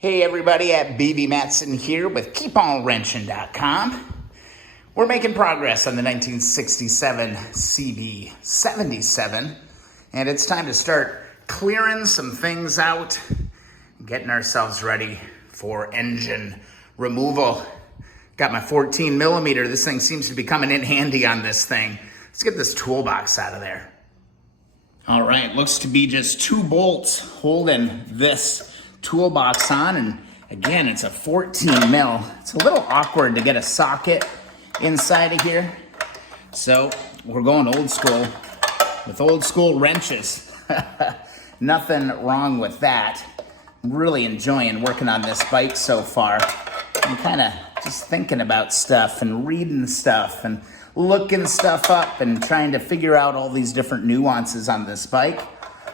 Hey everybody, at BB Matson here with KeepOnWrenching.com. We're making progress on the 1967 CB77, and it's time to start clearing some things out, getting ourselves ready for engine removal. Got my 14 millimeter. This thing seems to be coming in handy on this thing. Let's get this toolbox out of there. All right, looks to be just 2 bolts holding this toolbox on, and again, it's a 14 mil. It's a little awkward to get a socket inside of here, so we're going old school with old school wrenches. Nothing wrong with that. I'm really enjoying working on this bike so far. I'm kind of just thinking about stuff and reading stuff and looking stuff up and trying to figure out all these different nuances on this bike.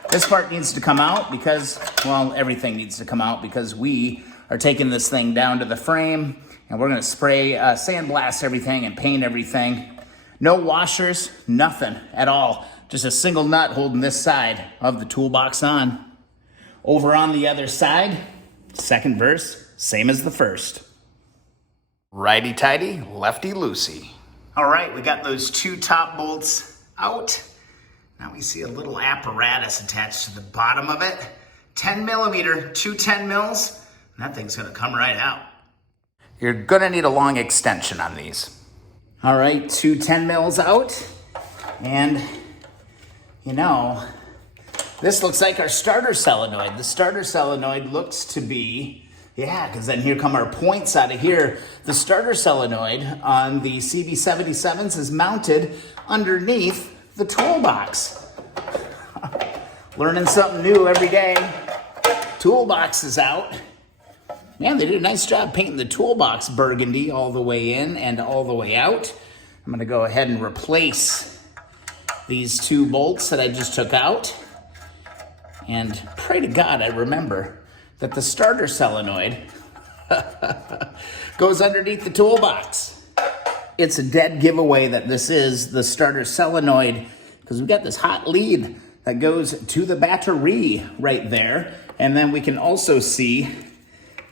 This part needs to come out because, well, everything needs to come out because we are taking this thing down to the frame and we're going to spray, sandblast everything and paint everything. No washers, nothing at all. Just a single nut holding this side of the toolbox on. Over on the other side, second verse, same as the first. Righty-tighty, lefty-loosey. All right, we got those 2 top bolts out. Now we see a little apparatus attached to the bottom of it. 10 millimeter, 2 10 mils, and that thing's gonna come right out. You're gonna need a long extension on these. All right, 2 10 mils out. And you know, this looks like our starter solenoid. The starter solenoid looks to be, yeah, because then here come our points out of here. The starter solenoid on the CB77s is mounted underneath the toolbox. Learning something new every day. Toolbox is out. Man, they did a nice job painting the toolbox burgundy all the way in and all the way out. I'm gonna go ahead and replace these 2 bolts that I just took out. And pray to God I remember that the starter solenoid goes underneath the toolbox. It's a dead giveaway that this is the starter solenoid because we've got this hot lead that goes to the battery right there. And then we can also see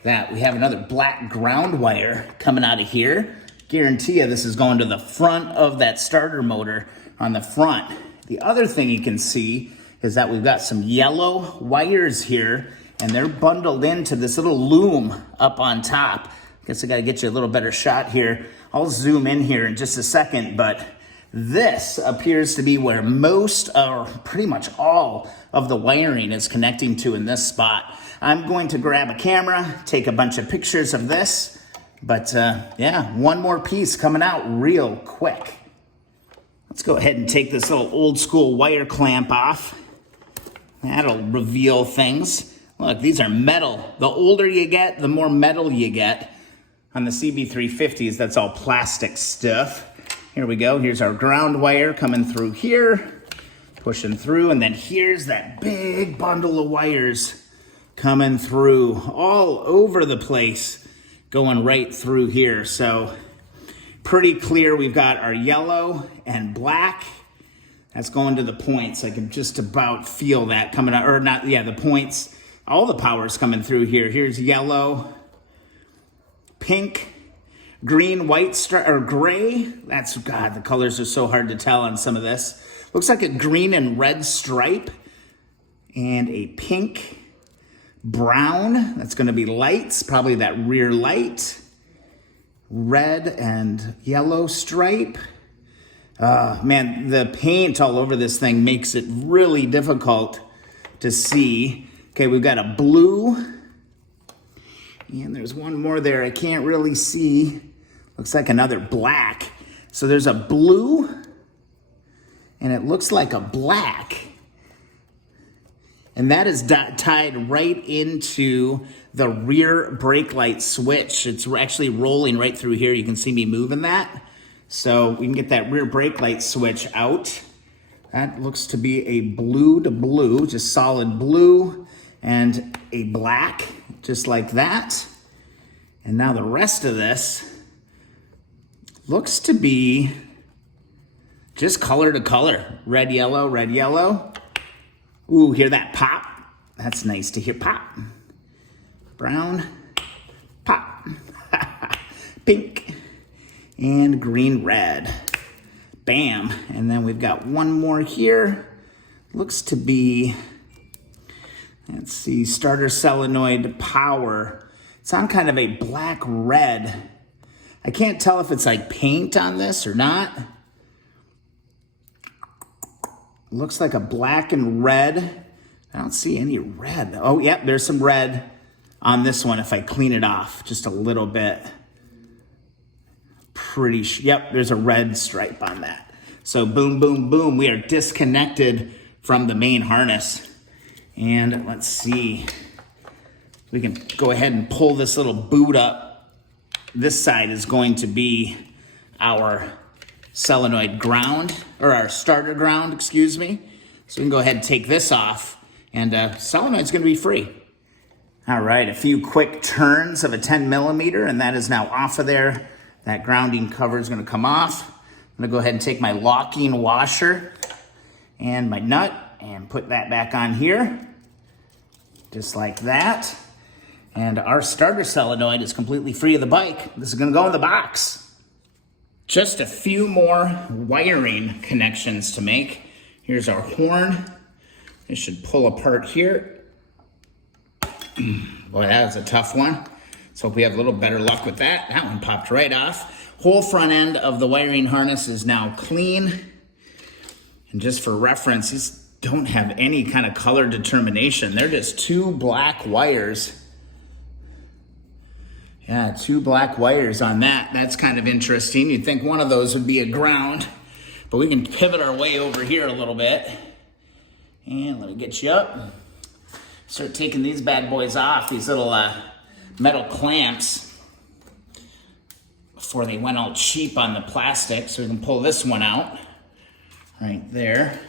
that we have another black ground wire coming out of here. Guarantee you this is going to the front of that starter motor on the front. The other thing you can see is that we've got some yellow wires here and they're bundled into this little loom up on top. Guess I gotta get you a little better shot here. I'll zoom in here in just a second, but this appears to be where most or pretty much all of the wiring is connecting to in this spot. I'm going to grab a camera, take a bunch of pictures of this, but yeah, one more piece coming out real quick. Let's go ahead and take this little old school wire clamp off. That'll reveal things. Look, these are metal. The older you get, the more metal you get. On the CB350s, that's all plastic stuff. Here we go. Here's our ground wire coming through here, pushing through, and then here's that big bundle of wires coming through all over the place, going right through here. So pretty clear. We've got our yellow and black. That's going to the points. I can just about feel that coming out, or not, yeah, the points. All the power's coming through here. Here's yellow, pink, green, white, or gray. That's, God, the colors are so hard to tell on some of this. Looks like a green and red stripe and a pink, brown. That's gonna be lights, probably that rear light. Red and yellow stripe. Man, the paint all over this thing makes it really difficult to see. Okay, we've got a blue. And there's one more there I can't really see. Looks like another black. So there's a blue, and it looks like a black. And that is tied right into the rear brake light switch. It's actually rolling right through here. You can see me moving that. So we can get that rear brake light switch out. That looks to be a blue to blue, just solid blue, and a black, just like that. And now the rest of this looks to be just color to color. Red, yellow, red, yellow. Ooh, hear that pop? That's nice to hear pop. Brown, pop, pink, and green, red. Bam. And then we've got one more here. Looks to be, let's see, starter solenoid power. It's on kind of a black red. I can't tell if it's like paint on this or not. Looks like a black and red. I don't see any red. Oh, yep, there's some red on this one if I clean it off just a little bit. Yep, there's a red stripe on that. So boom, boom, boom, we are disconnected from the main harness. And let's see, we can go ahead and pull this little boot up. This side is going to be our solenoid ground, or our starter ground, excuse me. So we can go ahead and take this off, and solenoid's gonna be free. All right, a few quick turns of a 10 millimeter, and that is now off of there. That grounding cover is gonna come off. I'm gonna go ahead and take my locking washer and my nut and put that back on here, just like that. And our starter solenoid is completely free of the bike. This is gonna go in the box. Just a few more wiring connections to make. Here's our horn. This should pull apart here. Boy, that was a tough one. Let's hope we have a little better luck with that. That one popped right off. Whole front end of the wiring harness is now clean. And just for reference, these don't have any kind of color determination. They're just two black wires. Yeah, two black wires on that. That's kind of interesting. You'd think one of those would be a ground, but we can pivot our way over here a little bit. And let me get you up. Start taking these bad boys off, these little metal clamps, before they went all cheap on the plastic. So we can pull this one out right there.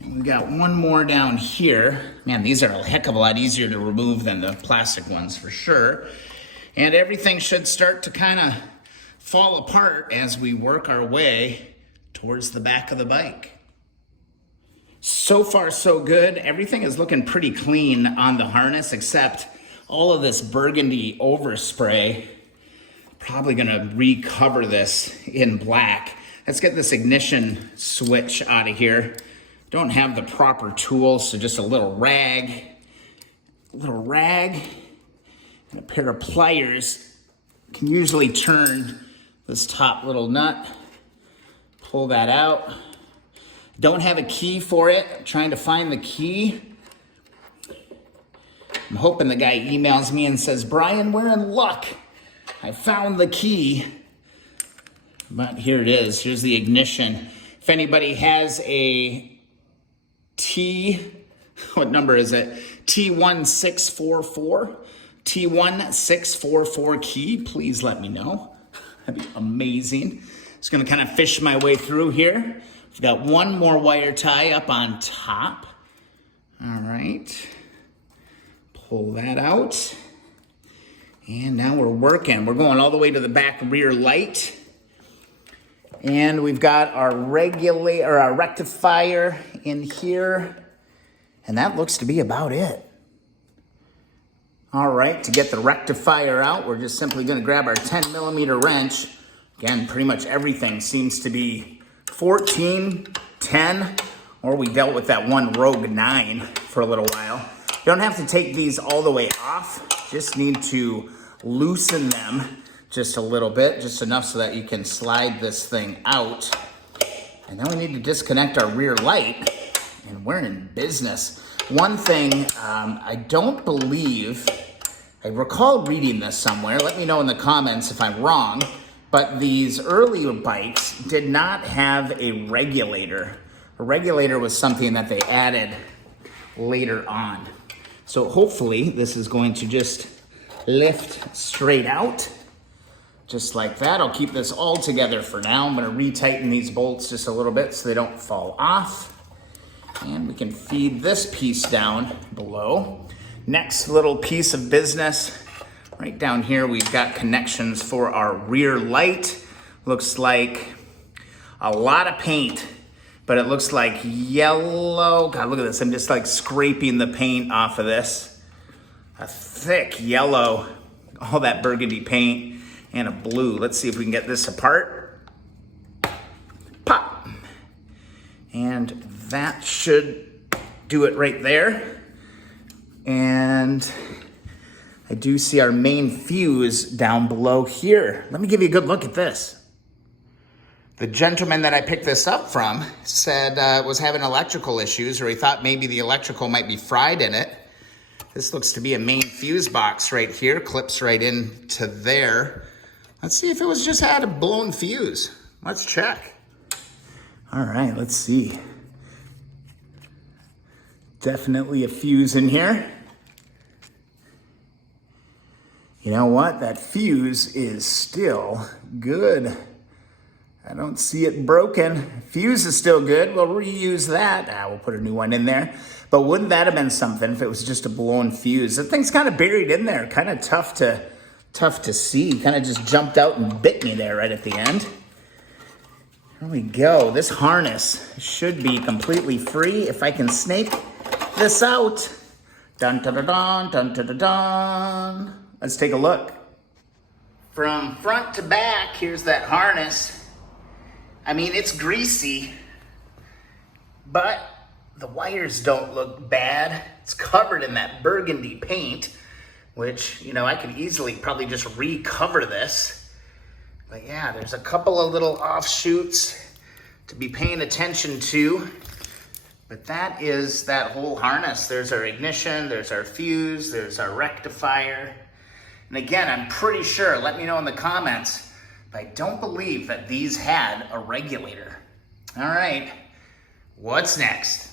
And we got one more down here. Man, these are a heck of a lot easier to remove than the plastic ones for sure. And everything should start to kind of fall apart as we work our way towards the back of the bike. So far, so good. Everything is looking pretty clean on the harness, except all of this burgundy overspray. Probably gonna recover this in black. Let's get this ignition switch out of here. Don't have the proper tools, so just a little rag. And a pair of pliers can usually turn this top little nut. Pull that out. Don't have a key for it. I'm trying to find the key. I'm hoping the guy emails me and says, Brian, we're in luck. I found the key. But here it is. Here's the ignition. If anybody has a what number is it? T1644. T1644 key, please let me know. That'd be amazing. Just gonna kind of fish my way through here. We've got one more wire tie up on top. All right, pull that out. And now we're working. We're going all the way to the back rear light. And we've got our regulator, our rectifier in here. And that looks to be about it. All right, to get the rectifier out, we're just simply gonna grab our 10 millimeter wrench. Again, pretty much everything seems to be 14, 10, or we dealt with that one Rogue 9 for a little while. You don't have to take these all the way off, just need to loosen them just a little bit, just enough so that you can slide this thing out. And then we need to disconnect our rear light, and we're in business. One thing, I don't believe, I recall reading this somewhere, let me know in the comments if I'm wrong, but these earlier bikes did not have a regulator. A regulator was something that they added later on. So hopefully this is going to just lift straight out, just like that. I'll keep this all together for now. I'm gonna retighten these bolts just a little bit so they don't fall off. And we can feed this piece down below. Next little piece of business, right down here, we've got connections for our rear light. Looks like a lot of paint, but it looks like yellow. God, look at this. I'm just like scraping the paint off of this. a thick yellow, all that burgundy paint, and a blue. Let's see if we can get this apart. Pop. And that should do it right there. And I do see our main fuse down below here. Let me give you a good look at this. The gentleman that I picked this up from said was having electrical issues, or he thought maybe the electrical might be fried in it. This looks to be a main fuse box right here, clips right into there. Let's see if it was just had a blown fuse. Let's check. All right, let's see. Definitely a fuse in here. You know what? That fuse is still good. I don't see it broken. Fuse is still good. We'll reuse that. We'll put a new one in there. But wouldn't that have been something if it was just a blown fuse? The thing's kind of buried in there. Kind of tough to see. Kind of just jumped out and bit me there right at the end. There we go. This harness should be completely free if I can snake this out. Dun dun dun dun dun dun dun dun. Let's take a look. From front to back, here's that harness. I mean, it's greasy, but the wires don't look bad. It's covered in that burgundy paint, which, you know, I could easily probably just recover this. But yeah, there's a couple of little offshoots to be paying attention to. But that is that whole harness. There's our ignition, there's our fuse, there's our rectifier. And again, I'm pretty sure, let me know in the comments, but I don't believe that these had a regulator. All right, what's next?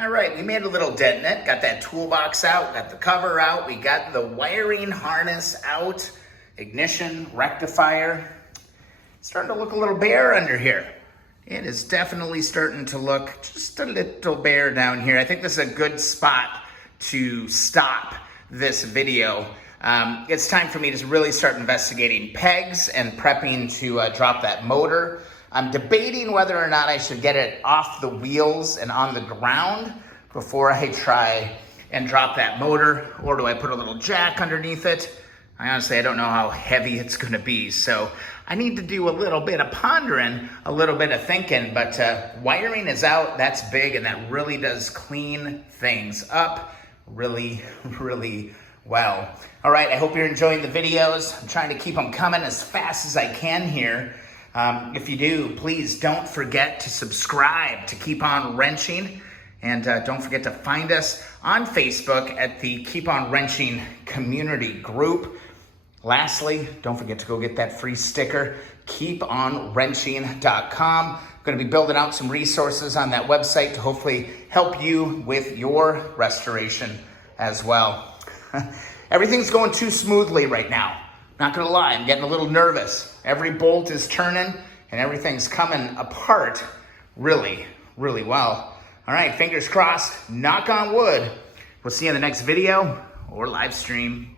All right, we made a little dent in it, got that toolbox out, got the cover out, we got the wiring harness out, ignition, rectifier. Starting to look a little bare under here. It is definitely starting to look just a little bare down here. I think this is a good spot to stop this video. It's time for me to really start investigating pegs and prepping to drop that motor. I'm debating whether or not I should get it off the wheels and on the ground before I try and drop that motor, or do I put a little jack underneath it? I honestly don't know how heavy it's gonna be, so I need to do a little bit of pondering, a little bit of thinking, but wiring is out, that's big, and that really does clean things up really, really well. All right, I hope you're enjoying the videos. I'm trying to keep them coming as fast as I can here. If you do, please don't forget to subscribe to Keep On Wrenching, and don't forget to find us on Facebook at the Keep On Wrenching community group. Lastly, don't forget to go get that free sticker, keeponwrenching.com. I'm going to be building out some resources on that website to hopefully help you with your restoration as well. Everything's going too smoothly right now. Not going to lie, I'm getting a little nervous. Every bolt is turning and everything's coming apart really, really well. All right, fingers crossed, knock on wood. We'll see you in the next video or live stream.